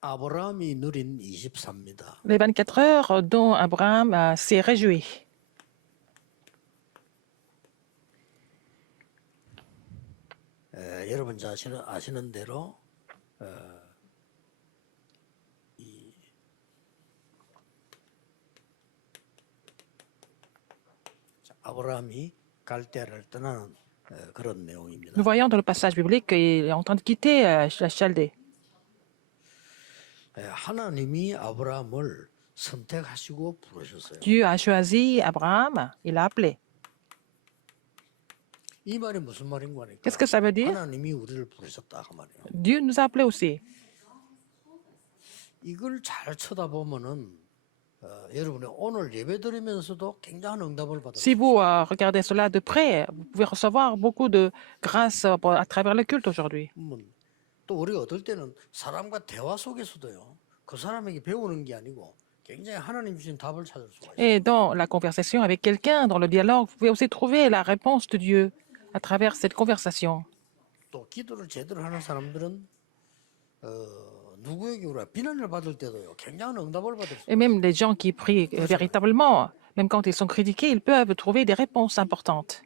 아브라함이 누린 24입니다. Les 24 heures dont Abraham s'est réjoui. 여러분 자신은 아시는 대로 아브라함이 갈대아를 떠나는 그런 내용입니다. Nous voyons dans le passage biblique qu'il est en train de quitter la Chaldée. 하나님이 아브라함을 선택하시고 부르셨어요. Dieu a choisi Abraham, il l'a appelé. 이 말이 무슨 말인가 하니까 Qu'est-ce que ça veut dire? 하나님이 우리를 부르셨다 그 말이에요. Dieu nous a appelés aussi. 이걸 잘 쳐다보면은 여러분이 오늘 예배드리면서도 굉장한 응답을 받았어요. Si vous regardez cela de près, vous pouvez recevoir beaucoup de grâce à travers le culte aujourd'hui. 또 우리가 어떨 때는 사람과 대화 속에서도요. 그 사람에게 배우는 게 아니고 굉장히 하나님 주신 답을 찾을 수가 있어요. Et dans la conversation avec quelqu'un, dans le dialogue, vous pouvez aussi trouver la réponse de Dieu à travers cette conversation. 또 기도를 제대로 하는 사람들은 누구에게 우리가 비난을 받을 때도요. 굉장한 응답을 받을 수 Et même les gens qui prient véritablement, même quand ils sont critiqués, ils peuvent trouver des réponses importantes.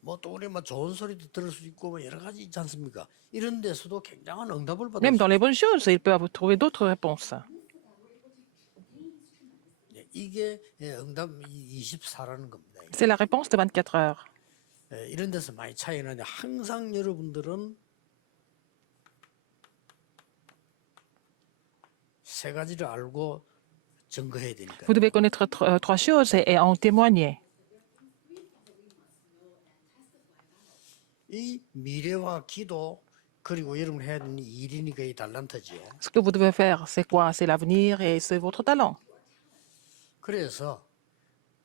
뭐또 우리 뭐 좋은 소리도 들을 수 있고 뭐 여러 가지 있지 않습니까? 이런 데서도 굉장한 응답을 받을 Même 수 dans les bonnes choses, ils peuvent trouver d'autres réponses. 있어요. 이게 응답 24라는 겁니다. C'est la réponse de 24 heures. 이런 데서 많이 차이가 나는데 항상 여러분들은 세 가지를 알고 증거해야 되니까. Vous devez connaître trois choses et en témoigner. 이 미래와 기도 그리고 여러분 해야 되는 일이니까 이 달란트지요. Ce que vous devez faire, c'est quoi? C'est l'avenir et c'est votre talent. 그래서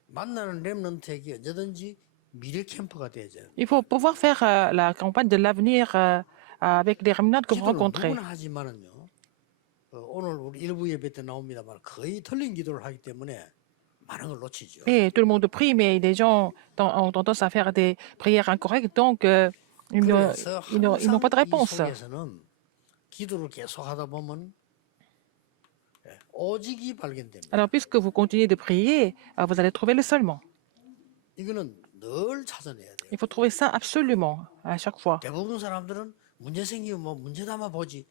만나는 렘넌트에게 언제든지 미래 캠프가 되죠. Il faut pouvoir faire la campagne de l'avenir avec les remnants que vous 기도를 rencontrez. 누구나 하지만은요. 오늘 우리 일부 예배 때 나옵니다만 거의 틀린 기도를 하기 때문에 많은 걸 놓치죠. Et tout le monde prie, mais des gens ont tendance à faire des prières incorrectes, donc ils 그래서 n'ont pas de 항상 이 réponse. 속에서는 기도를 계속 하다 보면 오직이 발견됩니다. Alors, puisque vous continuez de prier, vous allez trouver le seulement. 이거는 늘 찾아내야 돼요. Il faut trouver ça absolument, à chaque fois. 대부분 사람들은 문제 생기면 뭐 문제 담아 보지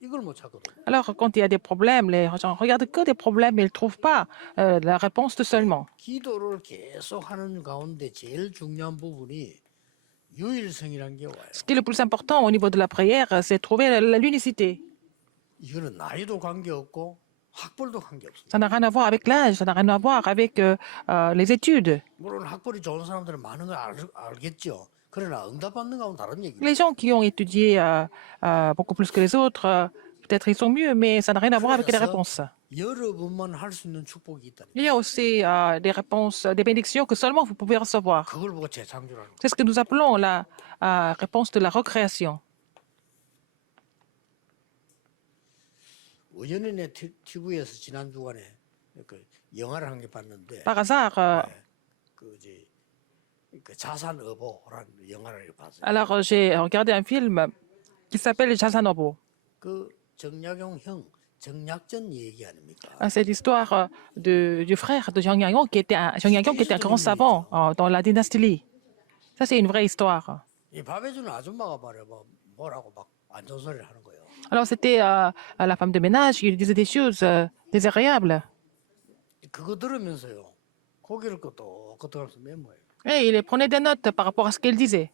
이걸 못 찾거든요. Alors, quand il y a des problèmes, les gens regardent que des problèmes, mais ils ne trouvent pas la réponse de seulement. 기도를 계속 하는 가운데 제일 중요한 부분이 유일성이라는 게 와요. Ce qui est le plus important au niveau de la prière, c'est trouver l'unicité. 이거는 나이도 관계없고 학벌도 관계없습니다. Ça n'a rien à voir avec l'âge, ça n'a rien à voir avec les études. 물론 학벌이 좋은 사람들은 많은 걸 알겠죠. 그러나 응답받는 거하고는 다른 얘기입니다. Les gens qui ont étudié beaucoup plus que les autres, peut-être ils sont mieux, mais ça n'a rien à voir avec les réponses. 여러분만 할 수 있는 축복이 있다. Il y a aussi des réponses, des bénédictions que seulement vous pouvez recevoir. 그걸 보고 재창조라는 거예요. C'est ce que nous appelons la réponse de la recréation. 우연히 TV에서 지난 주간에 그 영화를 한 개 봤는데 Par hasard, 그 자산 어보라는 영화를 봤어요. alors j'ai regardé un film qui s'appelle Jasanobo. 그 정약용 형 정약전 얘기 아닙니까? C'est l'histoire du frère de Jiang Yangyong qui était un grand savant dans la dynastie Li. Ça, c'est une vraie histoire. 이 밥해 주는 아줌마가 말해 뭐라고 막 안 좋은 소리를 하는 거예요. Alors, c'était la femme de ménage qui lui disait des choses désagréables. 그거 들으면서요. 고개를 끄덕끄덕하면서 메모해요. Et il prenait des notes par rapport à ce qu'elle disait.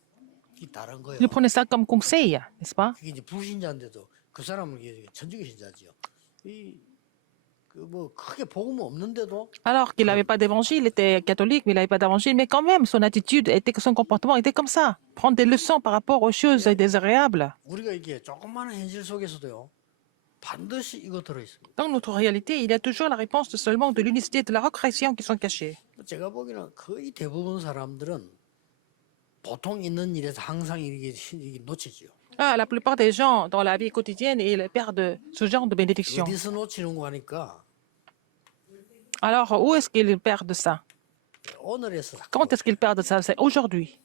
이게 다른 거예요. Il prenait ça comme conseil, n'est-ce pas? 그게 이제 불신자인데도 그 사람은 이게 천주교 신자지요. 뭐 크게 복음 없는데도 Alors qu'il n'avait pas d'évangile, il était catholique, mais il n'avait pas d'évangile. Mais quand même, son attitude, son comportement était comme ça. Prendre des leçons par rapport aux choses désagréables. 우리가 이게 조그마한 현실 속에서도요. 반드시 이거 들어 있습니다. Dans notre réalité, il y a toujours la réponse de seulement de l'unicité de la recréation qui sont cachées. 제가 보기에는 거의 대부분 사람들은 보통 있는 일에서 항상 이게 놓치지요. La plupart des gens dans la vie quotidienne, ils perdent ce genre de bénédiction. 어디서 놓치는 거 하니까 Alors, où est-ce qu'ils perdent ça? 오늘에서 Quand est-ce qu'ils perdent ça? C'est aujourd'hui.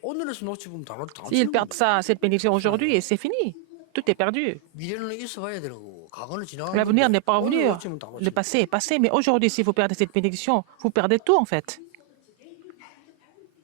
오늘에서 놓치면 다 S'ils 놓치는 perdent 겁니다. ça, cette bénédiction aujourd'hui, et c'est fini. tout est perdu. 미래는 있어봐야 되는 거고 과거는 지나간 L'avenir 건데 n'est pas 오늘 revenu. 놓치면 다 Le 놓치는 passé est passé. Mais aujourd'hui, si vous perdez cette bénédiction, vous perdez tout en fait.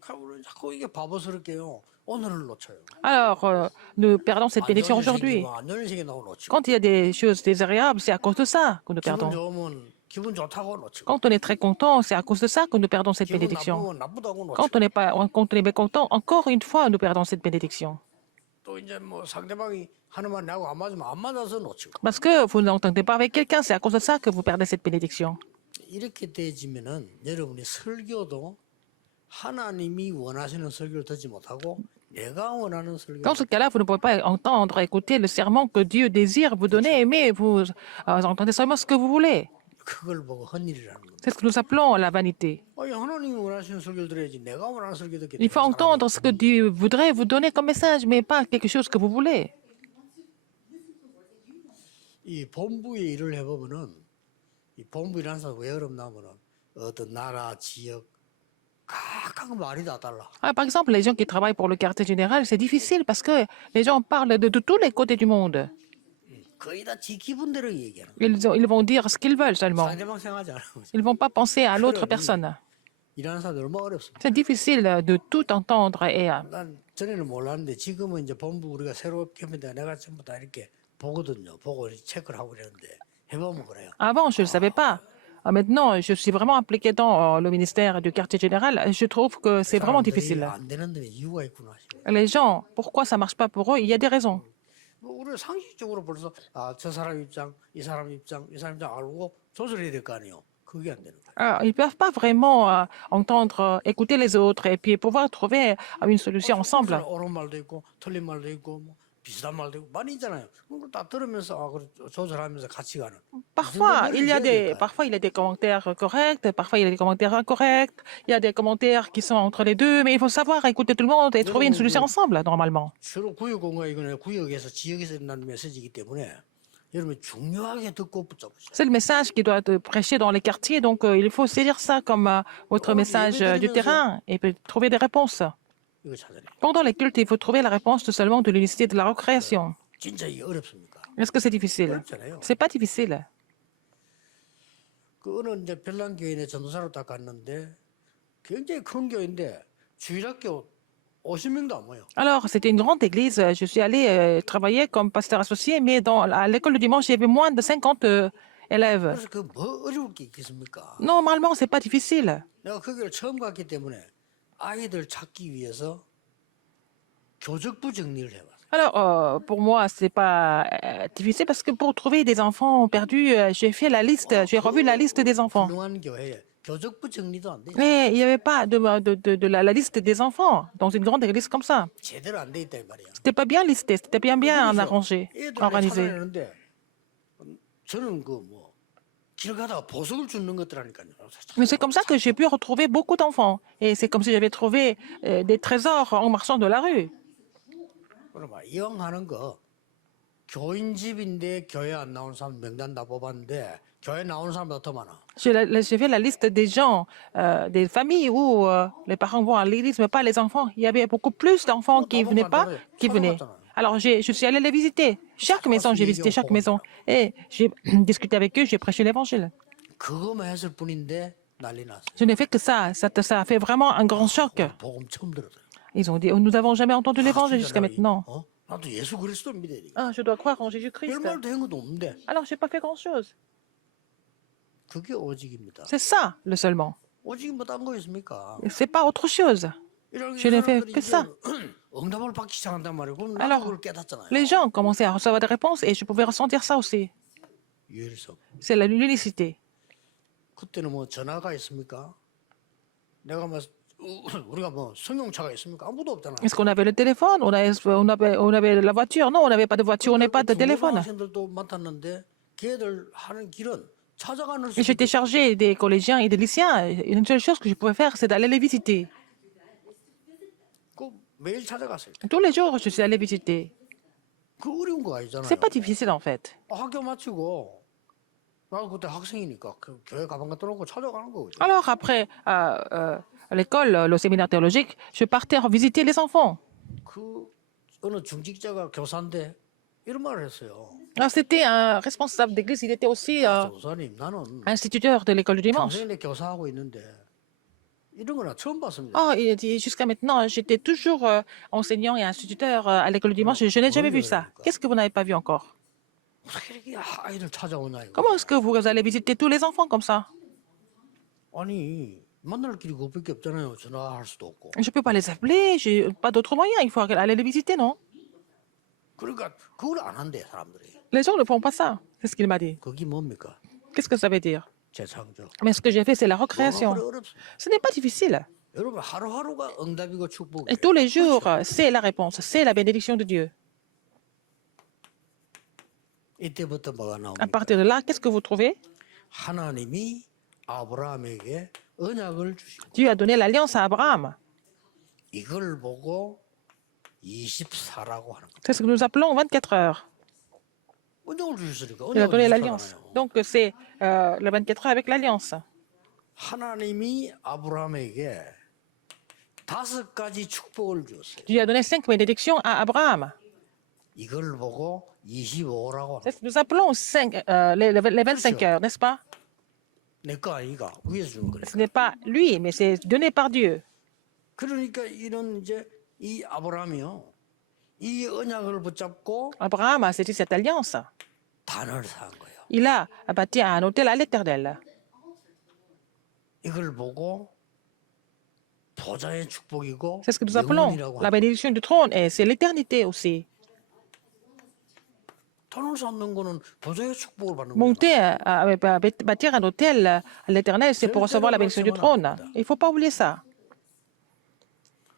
거예요. 우리는 자꾸 이게 바보스럽게요. 오늘을 놓쳐요. Alors, nous perdons cette 안 bénédiction 좋은 일 aujourd'hui. 생기면 안 좋은 일 생긴다고 놓치고 Quand il y a des choses désagréables, c'est à cause de ça que nous 기분 perdons. 좋으면 기분 좋다고 놓치고 Quand on est très content, c'est à cause de ça que nous perdons cette 기분 bénédiction. 나쁘면 나쁘다고 Quand 놓치고 on est mécontent, encore une fois, nous perdons cette bénédiction. 또 이제 뭐 상대방이 하는 말 나하고 안 맞으면 안 맞아서 놓치고 Parce que vous n'entendez pas avec quelqu'un, c'est à cause de ça que vous perdez cette bénédiction. 이렇게 되지면은 여러분이 설교도 하나님이 원하시는 설교를 듣지 못하고 내가 원하는 설교를 Dans ce cas-là, vous ne pouvez pas entendre, écouter le serment que Dieu désire vous donner, mais vous entendez seulement ce que vous voulez. 그걸 보고 헛일이라는 겁니다. C'est ce que nous appelons la vanité. 아니, 하나님이 원하시는 설교를 들어야지 내가 원하는 설교 듣게 Il faut entendre ce que Dieu voudrait vous donner comme message, mais pas quelque chose que vous voulez. 이 본부의 일을 해보면은 이 본부라는 사람 왜 어렵냐면은 어떤 나라 지역 각각 말이 다 달라. Ah, par exemple, les gens qui travaillent pour le quartier général, c'est difficile parce que les gens parlent de tous les côtés du monde. 거의 다 지 기분대로 얘기하는 거야. Ils vont dire ce qu'ils veulent seulement. 상대방 생각하지 않는 거지. Ils ne vont pas penser à l'autre personne. 일하는 사람들 얼마나 어렵습니까? C'est difficile de tout entendre et 난 전에는 몰랐는데 지금은 이제 본부 우리가 새롭게 했는데 내가 전부 다 이렇게 보거든요. 보고 체크를 하고 그러는데 해보면 그래요. avant, je ne le savais pas. Maintenant, je suis vraiment impliquée dans le ministère du quartier général. Je trouve que c'est vraiment 사람들이 difficile. 안 되는 데는 이유가 있구나 싶어요. Les gens, pourquoi ça ne marche pas pour eux? Il y a des raisons. 뭐 우리가 상식적으로 벌써 저 사람 입장, 이 사람 입장, 이 사람 입장 알고 조절해야 될 거 아니에요. 그게 안 되는 거예요. Alors, ils ne peuvent pas vraiment entendre, écouter les autres et puis pouvoir trouver une solution ensemble. 옳은 말도 있고 틀린 말도 있고 뭐 비슷한 말도 있고 많이 있잖아요. 그걸 다 들으면서 그래, 조절하면서 같이 가는. Parfois, parfois, il y a des commentaires corrects, parfois, il y a des commentaires incorrects, il y a des commentaires qui sont entre les deux, mais il faut savoir écouter tout le monde et trouver une solution ensemble, normalement. 주로 구역 공부가 이거는 구역에서 지역에서 있는 메시지이기 때문에 여러분 중요하게 듣고 붙잡으세요. C'est le message qui doit être prêché dans les quartiers, donc il faut saisir ça comme votre message du terrain et puis trouver des réponses. 이거 찾아내. Pendant les cultes, il faut trouver la réponse tout seulement de l'unicité de la recréation. 진짜 이게 어렵습니까? Est-ce que c'est difficile? 어렵잖아요. C'est pas difficile. 그 어느 이제 별난교인에 전도사로 딱 갔는데 굉장히 큰 교회인데 주일학교 50명도 안 모여. Alors, c'était une grande église. Je suis allée travailler comme pasteur associé, mais à l'école du dimanche, il y avait moins de 50 élèves. 그래서 그 뭐 어려울 게 있겠습니까? Normalement, c'est pas difficile. 내가 거기를 처음 갔기 때문에 아이들 찾기 위해서 교적부 정리를 해봤어요. Alors, pour moi, c'est pas difficile parce que pour trouver des enfants perdus, j'ai fait la liste, j'ai revu la liste des enfants. 훌륭한 교회에 교적부 정리도 안 돼. Mais il n'y avait pas de la liste des enfants dans une grande église comme ça. 제대로 안 돼 있다 이 말이야. C'était pas bien listé, c'était pas bien arrangé, 애들 organisé. 찾아내는데 저는 그 뭐 길 가다가 보석을 줍는 것들하니까요. Mais c'est comme ça que j'ai pu retrouver beaucoup d'enfants. Et c'est comme si j'avais trouvé des trésors en marchant de la rue. 그럼 이왕 하는 거 교인 집인데 교회 안 나오는 사람 명단 다 뽑았는데 교회 나오는 사람보다 더 많아. J'ai fait la liste des gens, des familles où les parents vont à l'église, mais pas les enfants. Il y avait beaucoup plus d'enfants qui venaient pas, qui venaient. Alors, je suis allée les visiter. Chaque maison, j'ai visité chaque maison. Et j'ai discuté avec eux, j'ai prêché l'évangile. 그거만 했을 뿐인데 난리 났어. Je n'ai fait que ça. Ça a fait vraiment un grand choc. 복음 처음 들었어요. Ils ont dit, nous n'avons jamais entendu l'évangile jusqu'à maintenant. 나도 예수 그리스도 믿어야 돼. Ah, je dois croire en Jésus-Christ. 별말도 된 것도 없는데 Alors, je n'ai pas fait grand-chose. 그게 오직입니다. C'est ça, le seulement. 오직이 뭐 딴 거 있습니까? C'est pas autre chose. 이런 Je n'ai fait 사람들이 que ça. 응답을 받기 시작한단 말이에요. 그럼 나도 Alors, 그걸 깨닫잖아요. Les gens commençaient à recevoir des réponses et je pouvais ressentir ça aussi. 유일성. C'est l'unicité. 그때는 뭐 전화가 있습니까? 내가 뭐 우리가 뭐 승용차가 있습니까? 아무도 없잖아요. Est-ce qu'on avait le téléphone? On avait la voiture? Non, on n'avait pas de voiture, on n'avait pas de téléphone. 학생들도 맡았는데 걔들 하는 길은 찾아가는 Et j'étais chargée des collégiens et des lycéens. Une seule chose que je pouvais faire, c'est d'aller les visiter. 그 매일 찾아갔어요. Tous les jours, je suis allée visiter. 그 어려운 거 아니잖아요. C'est pas difficile en fait. 학교 마치고 나 그때 학생이니까 그 교회 가방 갖다 놓고 찾아가는 거죠. Alors après, à l'école, le séminaire théologique, je partais visiter les enfants. 그 어느 중직자가 교사인데 이런 말을 했어요. Alors, c'était un responsable d'église, il était aussi 목사님, 나는 instituteur de l'école du dimanche. 평생 내 교사하고 있는데 이런 거나 처음 봤습니다. Oh, il a dit, jusqu'à maintenant, j'étais toujours enseignant et instituteur à l'école du dimanche, et je n'ai jamais vu ça. Qu'est-ce que vous n'avez pas vu encore? 어떻게 이렇게 아이들 찾아오냐 이거. Comment est-ce que vous allez visiter tous les enfants comme ça? 아니 만날 길이 그것밖에 없잖아요. 전화할 수도 없고. Je ne peux pas les appeler, j'ai pas d'autre moyen, il faut aller les visiter, non? 그러니까 그걸 안 한대 사람들이. Les gens ne font pas ça, c'est ce qu'il m'a dit. 그게 뭡니까? Qu'est-ce que ça veut dire? 재창조. Mais ce que j'ai fait, c'est la 뭐가 recréation. 그래 어렵습니다. Ce n'est pas difficile. 여러분 하루하루가 응답이고 축복이에요. Et tous les jours, c'est la réponse, c'est la bénédiction de Dieu. 이때부터 뭐가 À 나옵니까? partir de là, qu'est-ce que vous trouvez? 하나님이 아브라함에게 언약을 주시고 Dieu a donné l'alliance à Abraham. 이걸 보고 24라고 하는 거예요. C'est ce que nous appelons 24 heures. 언약을 주셨으니까 Il a donné 언약을 l'alliance. 주셨잖아요. Donc, c'est le 24 heures avec l'alliance. 하나님이 아브라함에게 5가지 축복을 주었어요. Dieu a donné 5 bénédictions à Abraham. 이걸 보고 25라고 하는 C'est ce que nous appelons les 25 heures, n'est-ce pas? 내거 아니가 위에서 주는 거니까. Ce n'est pas lui, mais c'est donné par Dieu. 그러니까 이런 이제 이 아브라함이요. 이 언약을 붙잡고 Abraham a saisi cette alliance. 단을 쌓은 거예요. Il a bâti un hôtel à l'Éternel. 이걸 보고 보좌의 축복이고 C'est ce que nous appelons 영원이라고 la 하는 bénédiction du trône, et c'est l'éternité aussi. 단을 쌓는 거는 보좌의 축복을 받는 거예요. Monter, bâtir un hôtel à l'Éternel, c'est pour recevoir la bénédiction du trône. Il ne faut pas oublier ça.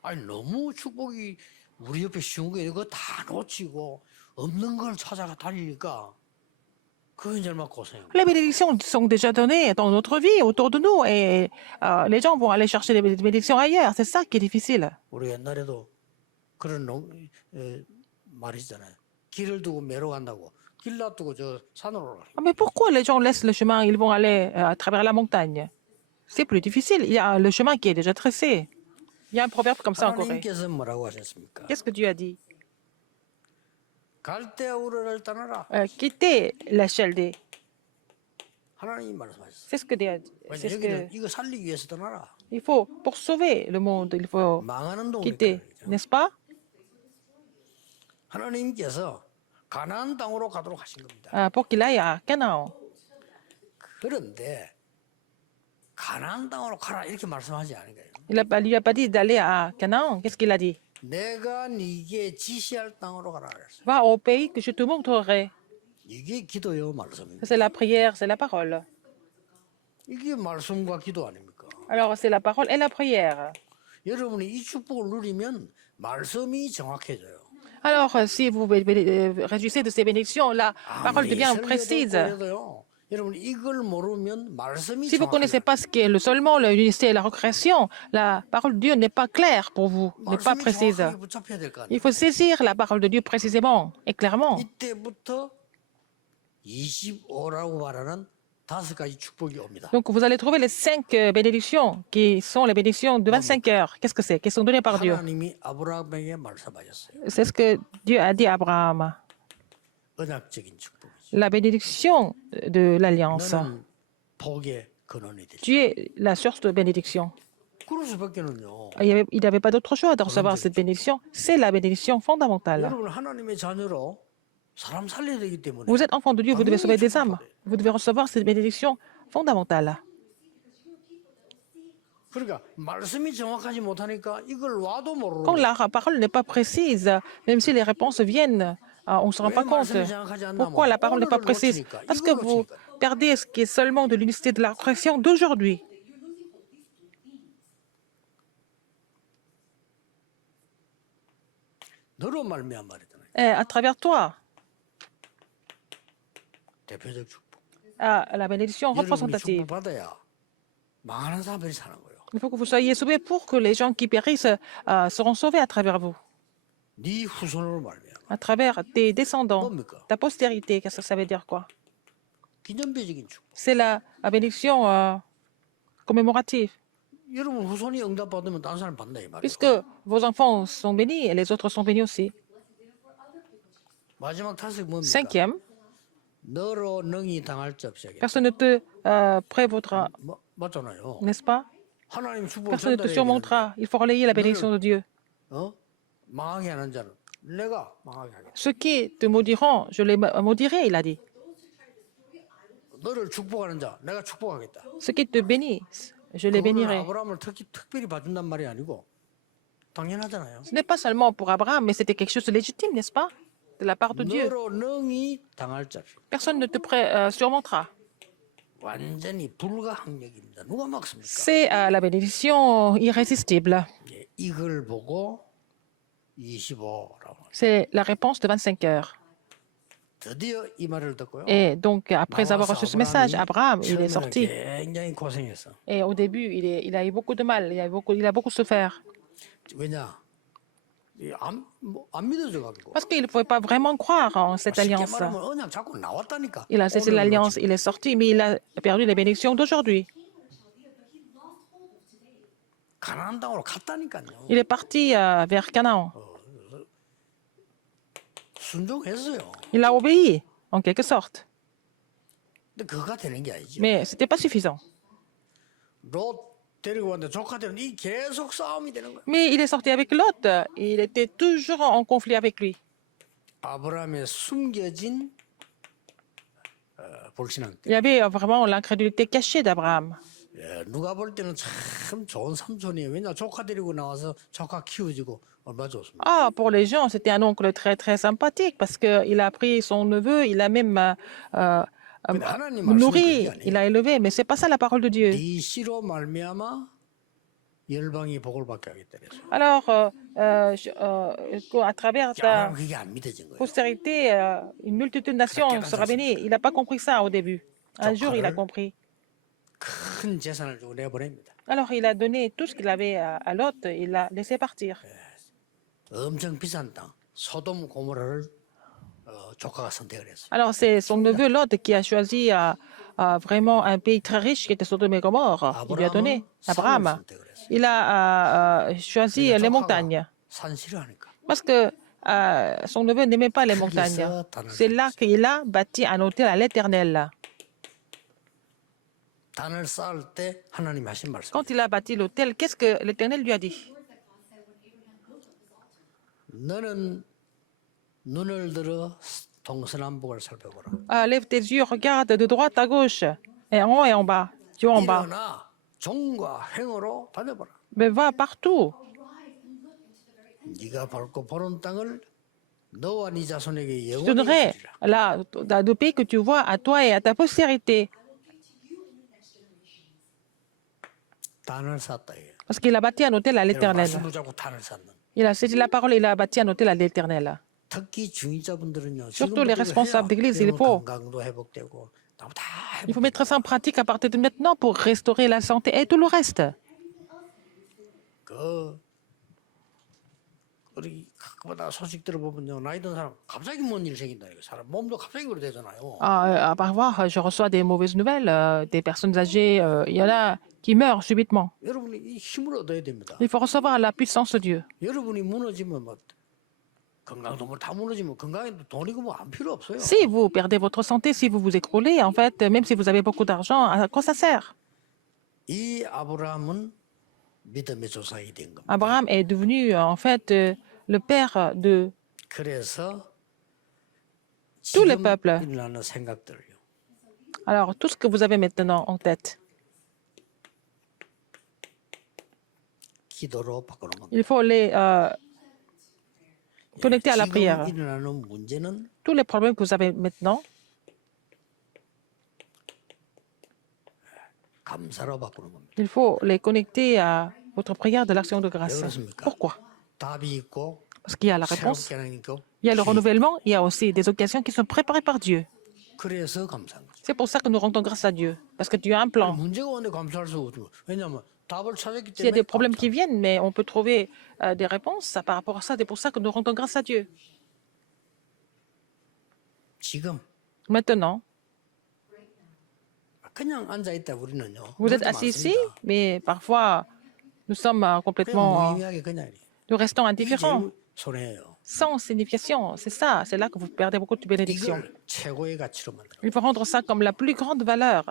아니 너무 축복이 우리 옆에 쉬운 거 이거 다 놓치고 없는 걸 찾아가 다니니까 그건 정말 고생이에요. Les bénédictions sont déjà données dans notre vie, autour de nous, et les gens vont aller chercher des bénédictions ailleurs. C'est ça qui est difficile. 우리 옛날에도 그런 말이 있잖아요. 길을 두고 매로 간다고. 길 놔두고 저 산으로 올라가. Mais pourquoi les gens laissent le chemin, ils vont aller à travers la montagne? C'est plus difficile. Il y a le chemin qui est déjà tracé. Il y a un proverbe comme ça en Corée. 하나님께서 뭐라고 하셨습니까? Qu'est-ce que Dieu a dit? 갈대아 우르를 떠나라. Quittez la Chaldée. 하나님이 말씀하셨어요. C'est ce que Dieu a dit. C'est ce 여기는 que 이거 살리기 위해서 떠나라. il faut pour sauver le monde, il faut 망하는 동네. quitter, n'est-ce pas? 하나님께서 가나안 땅으로 가도록 하신 겁니다. Pour qu'il aille à Canaan. 그런데 가나안 땅으로 가라 이렇게 말씀하지 않은 거예요. Lui a pas dit d'aller à Canaan. Qu'est-ce qu'il a dit? 내가 네게 지시할 땅으로 가라 그랬어요. Va au pays que je te montrerai. 이게 기도요 말씀입니다. C'est la prière, c'est la parole. 이게 말씀과 기도 아닙니까? Alors, c'est la parole et la prière. 여러분이 이 축복을 누리면 말씀이 정확해져요. Alors, si vous réjouissez de ces bénédictions, la parole devient précise. 여러분 이걸 모르면 말씀이 Si vous ne connaissez pas ce qu'est seulement l'unité et la recréation, la parole de Dieu n'est pas claire pour vous, n'est pas précise. 정확하게 붙잡혀야 될 거 아니에요. Il faut saisir la parole de Dieu précisément et clairement. 이때부터 25라고 말하는 5가지 축복이 옵니다. Donc, vous allez trouver les 5 bénédictions qui sont les bénédictions de 25 heures. Qu'est-ce que c'est? Qui sont données par Dieu. 하나님이 아브라함에게 말씀하셨어요. C'est ce que Dieu a dit à Abraham. 언약적인 축복이죠. La bénédiction de l'alliance. 너는 복의 근원이 되지. Tu es la source de bénédiction. 그럴 수밖에는요. Il n'avait pas d'autre choix de recevoir cette bénédiction. C'est la bénédiction fondamentale. 여러분 하나님의 자녀로 사람 살려야 되기 때문에 Vous êtes enfant de Dieu, vous devez sauver des âmes. Vous devez recevoir cette bénédiction fondamentale. 그러니까 말씀이 정확하지 못하니까 이걸 와도 모르고 Quand la parole n'est pas précise, même si les réponses viennent, on ne se rend pas compte. Pourquoi la parole n'est pas précise? Parce que vous perdez ce qui est seulement de l'unicité de la création d'aujourd'hui. 너로 말미암아 말이잖아요. À travers toi, 대표적 축복. la bénédiction 여러분이 représentative. 축복 받아야 망하는 사람들이 사는 거예요. Il faut que vous soyez sauvés pour que les gens qui périssent seront sauvés à travers vous, 네 후손으로 말미암아. à travers tes descendants, 뭡니까? ta postérité. Qu'est-ce que ça veut dire quoi? 기념비적인 축복. C'est la bénédiction commémorative. 여러분 후손이 응답 받으면 다른 사람 받나 이 말이에요. Puisque vos enfants sont bénis et les autres sont bénis aussi. 마지막 타석이 뭡니까? Cinquième, 너로 능히 당할 자 없이 하겠다. personne ne te prévaudra, 맞잖아요. n'est-ce pas? 하나님 축복을 Personne ne te 전달해야 되는데 surmontera. Il faut relayer la bénédiction de Dieu. 망하게 하는 자는 내가 망하게 하겠다. Ceux qui te maudiront, je les maudirai, il a dit. 너를 축복하는 자 내가 축복하겠다. Ceux qui te bénissent, je les 그거는 bénirai. 아브라함을 특별히 봐준단 말이 아니고 당연하잖아요. Ce n'est pas seulement pour Abraham, mais c'était quelque chose de légitime, n'est-ce pas? De la part de Dieu. 너로 능히 당할 자 없이. Personne ne te surmontera. 완전히 불가항력입니다. 누가 막습니까? C'est la bénédiction irrésistible. 예, 이걸 보고 25라고. C'est la réponse de 25 heures. 드디어 이 말을 듣고요. Et donc, après avoir reçu ce message, Abraham, il est 처음에는 sorti. 굉장히 고생했어. Et au début, il a eu beaucoup de mal, il a beaucoup souffert. 왜냐? 안 믿어져 가지고. Parce qu'il ne pouvait pas vraiment croire en cette 쉽게 alliance. 말하면 언약 자꾸 나왔다니까. Il a cessé 오늘 l'alliance, 그렇지. il est sorti, mais il a perdu les bénédictions d'aujourd'hui. 가나안 땅으로 갔다니까요. Il est parti vers Canaan. 순종했어요. Il a obéi, en quelque sorte. 근데 그거가 되는 게 아니죠. Mais ce n'était pas suffisant. 롯 데리고 왔는데 조카들은 이 계속 싸움이 되는 거예요. Mais il est sorti avec Lot. Il était toujours en conflit avec lui. 아브라함의 숨겨진 불신앙. Il y avait vraiment l'incrédulité cachée d'Abraham. 예, 누가 볼 때는 참 좋은 삼촌이에요. 왜냐 조카 데리고 나와서 조카 키워주고 얼마나 좋습니까? Ah, pour les gens, c'était un oncle très, très sympathique parce qu'il a pris son neveu, il a même 근데 하나님 말씀은 nourri, 그게 아니에요. il a élevé. Mais c'est pas ça la parole de Dieu. 네 씨로 말미암아 열방이 복을 받게 하겠다 그래서. Alors, à travers ta 아브라함 그게 안 믿어진 거예요. postérité, une multitude de nations sera bénie. Il n'a pas compris ça au début. Un jour, il a compris. 큰 재산을 주고 내버립니다. Alors, il a donné tout ce qu'il avait à Lot, il l'a laissé partir. 엄청 비싼 땅 소돔 고모라를 조카가 선택을 했어요. Alors, c'est son neveu Lot qui a choisi vraiment un pays très riche qui était Sodome et Gomorre. Il lui a donné. Abraham, il a choisi les montagnes 산 싫어하니까. parce que son neveu n'aimait pas les montagnes. C'est là qu'il a bâti un hôtel à l'Éternel. 단을 쌓을 때 하나님 하신 말씀. Quand il a bâti l'hôtel, qu'est-ce que l'Éternel lui a dit? 너는 눈을 들어 동서남북을 살펴보라. Lève tes yeux, regarde de droite à gauche, et en haut et en bas, du haut en bas. 일어나 종과 행으로 다녀보라. Mais va partout. 네가 밟고 보는 땅을 너와 네 자손에게 Je 영원히 donnerai 주리라. le pays que tu vois à toi et à ta postérité. 단을 쌓다. 이게. Parce qu'il a bâti un hôtel à l'Éternel. 말씀을 잡고 단을 쌓는. Il a saisi la parole et il a bâti un hôtel à l'Éternel. 특히 중위자분들은요. Surtout les responsables d'église, il faut 건강도 회복되고 다 Il faut mettre ça en pratique à partir de maintenant pour restaurer la santé et tout le reste. 그 우리 그보다 소식 들어보면요 나이 든 사람 갑자기 뭔 일 생긴다 이거 사람 몸도 갑자기 그래 되잖아요. Parfois, je reçois des mauvaises nouvelles. Des personnes âgées, il y en a qui meurent subitement. 여러분이 이 힘을 얻어야 됩니다. Il faut recevoir la puissance de Dieu. 여러분이 무너지면 뭐 건강도 뭐 다 무너지면 건강에도 돈이고 뭐 안 필요 없어요. Si vous perdez votre santé, si vous vous écroulez, en fait, même si vous avez beaucoup d'argent, à quoi ça sert? 이 아브라함은 믿음의 조상이 된 겁니다. Abraham est devenu, en fait, le père de 그래서 tous les 지금 peuples. 일어나는 생각들을요. Alors, tout ce que vous avez maintenant en tête, 기도로 바꾸는 겁니다. il faut les connecter à la prière. 지금 일어나는 문제는 Tous les problèmes que vous avez maintenant, 감사로 바꾸는 겁니다. il faut les connecter à votre prière de l'action de 왜 grâce. 그렇습니까? Pourquoi? 답이 있고 Parce qu'il y a la réponse, 새롭게 하는 게 있고 il y a le renouvellement, il y a aussi des occasions qui sont préparées par Dieu. 그래서 감사한 거죠. C'est pour ça que nous rendons grâce à Dieu, parce que Dieu a un plan. 문제가 오는데 감사할 수 없죠. 왜냐하면 답을 찾았기 Il y a des 때문에 problèmes qui viennent, mais on peut trouver des réponses par rapport à ça. C'est pour ça que nous rendons grâce à Dieu. 지금 Maintenant, 그냥 앉아 있다 우리는요. vous êtes 그럴 때 assis ici, 많습니다. mais parfois, nous sommes 그냥 complètement... 무의미하게 그냥 nous restons 이게 indifférents. 제일 손해예요. sans signification. C'est ça, c'est là que vous perdez beaucoup de bénédictions. 이걸 최고의 가치로 만들어. Il faut rendre ça comme la plus grande valeur.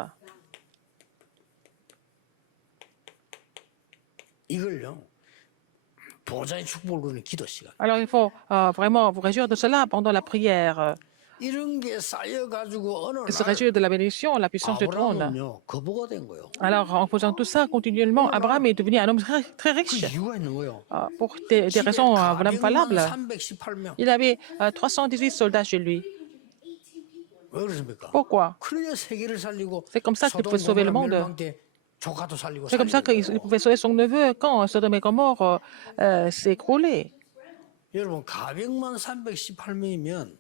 이걸요. 보좌의 축복을 누리는 기도 시간. Alors il faut vraiment vous réjouir de cela pendant la prière. 이런 게 쌓여가지고 어느 Et se 날 réjouir de la bénédiction, la puissance du trône. 아브라함은요 거부가 된 거예요. Alors en faisant tout ça continuellement, Abraham est devenu un homme très, très 그 riche 이유가 있는 거예요. pour des raisons vraiment valables. 318명. Il avait 318 soldats chez lui. 왜 그렇습니까? Pourquoi? 그러냐 세계를 살리고 C'est comme ça qu'il pouvait sauver le monde. 멸망 때 조카도 살리고 C'est comme ça 살리는 qu'il 거예요. pouvait sauver son neveu quand Sodome et Gomorre s'est écroulé. 여러분 가병만 318명이면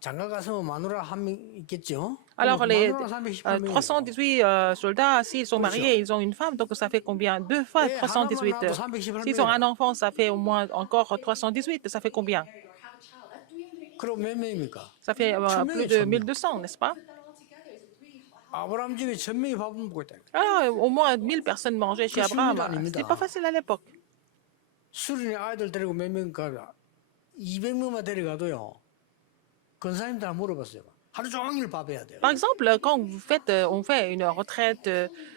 장가 가서 마누라 한 명 있겠죠? Alors les 마누라 318명. 318 soldats, s'ils sont mariés, ils ont une femme, donc ça fait combien? Deux fois 318. S'ils ont un enfant, ça fait au moins encore 318. Ça fait combien? 그럼 몇 명입니까? Ça fait plus de 1200, n'est-ce pas? 아브라함 집에 1000명이 밥을 먹고 있다. Alors, au moins 1000 personnes mangeaient chez Que Abraham. c'est C'était pas facile à l'époque. 수련이 아이들 데리고 몇 명 가 200명만 데려가도요. 권사님들 물어봤어요. 하루 종일 밥해야 돼요. Par exemple, quand on fait une retraite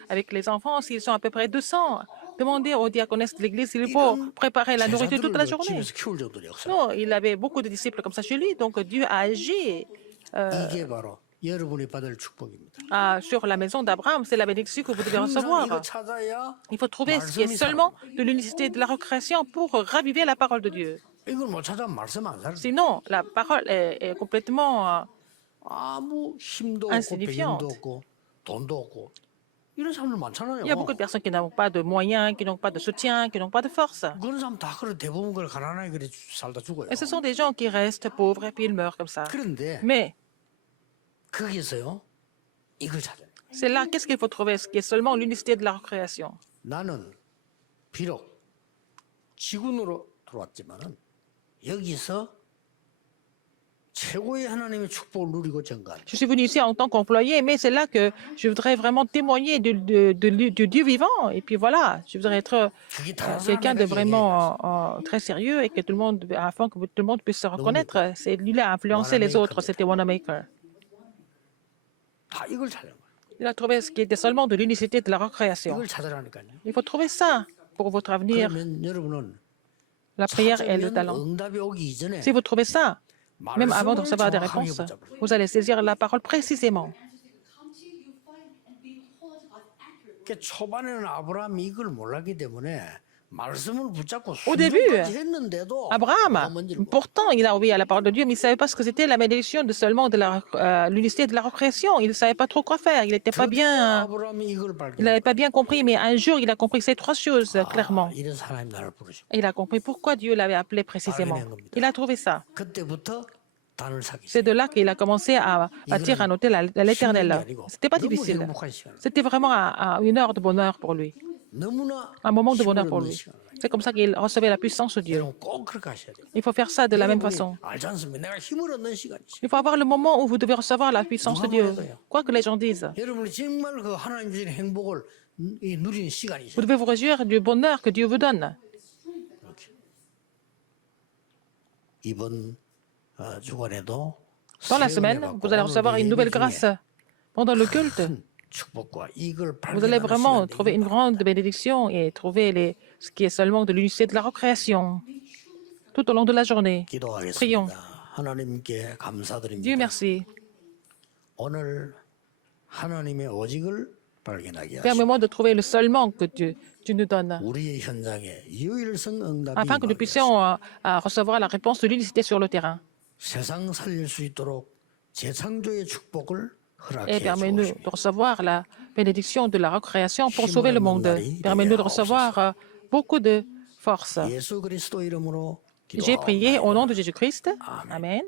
avec les enfants, s'ils sont à peu près 200, demandez aux diaconesses de l'église s'il faut préparer la nourriture toute la journée. 집에서 키울 정도로 역사. Non, il avait beaucoup de disciples comme ça chez lui, donc Dieu a agi 이게 바로 여러분이 받을 축복입니다. sur la maison d'Abraham. C'est la bénédiction que vous devez 항상 이거 recevoir. 찾아야 Il faut trouver ce qui est seulement de l'unicité de la recréation pour raviver la parole de Dieu. 이걸 못 찾아면 말씀 안 살아요. Sinon, la parole est complètement 아무 힘도 없고 insignifiante. 배움도 없고 돈도 없고 이런 사람들 많잖아요. Il y a beaucoup de personnes qui n'ont pas de moyens, qui n'ont pas de soutien, qui n'ont pas de force. 그런 사람 다 그래 대부분 그걸 가난하게 그래 살다 죽어요. Et ce sont des gens qui restent pauvres et puis ils meurent comme ça. 그런데 Mais 거기서요 이걸 찾아요. c'est là, qu'est-ce qu'il faut trouver? Ce qui est seulement l'unicité de la recréation. 나는 비록 지군으로 들어왔지만은 여기서 최고의 하나님의 축복을 누리고 증가하는. Je suis venu ici en tant qu'employé, mais c'est là que je voudrais vraiment témoigner du Dieu vivant. Et puis voilà, je voudrais être 그게 다른 quelqu'un de 사람에게 vraiment très sérieux et que tout le monde, afin que tout le monde puisse se reconnaître. C'est lui qui a influencé les autres, c'était Wanamaker. 다 이걸 찾아요. Il a trouvé ce qui était seulement de l'unicité de la recréation. 이걸 찾으라니까요. Il faut trouver ça pour votre avenir. 그러면 여러분은 La prière et le 찾으면 talent. 응답이 오기 이전에 Si vous trouvez ça, même avant de 말씀을 recevoir des 정확하게 réponses, 붙잡으세요. vous allez saisir la parole précisément. 그러니까 초반에는 아브라함이 이걸 몰랐기 때문에 말씀을 붙잡고 Au début, 순종까지 했는데도 Abraham, 뭐가 뭔지를 몰라. pourtant, il a obéi à la parole de Dieu, mais il ne savait pas ce que c'était la bénédiction de seulement de l'unicité de la recréation. Il ne savait pas trop quoi faire. Il n'était pas bien. 아브라함이 이걸 Il 발견. n'avait pas bien compris, mais un jour, il a compris ces trois choses clairement. 이런 사람이 나를 부르시고 Et il a compris pourquoi Dieu l'avait appelé précisément. Il a trouvé ça. 그때부터 단을 사귀. C'est de là qu'il a commencé à bâtir un hôtel à l'éternel. C'était pas difficile. 행복한 시간. C'était vraiment une heure de bonheur pour lui. 너무나 Un moment de 힘을 bonheur pour 얻는 lui. 시간. C'est comme ça qu'il recevait la puissance de Dieu. 여러분 꼭 그렇게 하셔야 돼요. Il faut faire ça de la même 여러분이 façon. 알지 않습니까? 내가 힘을 얻는 시간이지. Il faut avoir le moment où vous devez recevoir la puissance de Dieu. Quoi que les gens disent. 여러분이 정말 그 하나님 주신 행복을 누리는 Vous 시간이죠. devez vous réjouir du bonheur que Dieu vous donne. 이번 주간에도 Dans la semaine, vous allez recevoir une nouvelle grâce. Pendant le culte, 축복과 이걸 vous allez 발견하는 vraiment 시간인데 trouver une grande bénédiction et trouver ce qui est seulement de l'unicité de la recréation tout au long de la journée. Prions. 기도하겠습니다. 하나님께 Dieu 감사드립니다. merci. 오늘 하나님의 오직을 발견하게 하시고 Permets-moi de trouver le seulement que tu nous donnes, 우리의 현장에 유일성 응답이 afin que nous 임하게 puissions recevoir la réponse de l'unicité sur le terrain. 세상 살릴 수 있도록 재창조의 축복을 Et 허락해 permets-nous 주옵시고 de recevoir la bénédiction de la recréation pour sauver le monde. Permets-nous de recevoir beaucoup de force. 예수 그리스도 이름으로 J'ai prié 기도하옵나이다. au nom de Jésus-Christ. Amen.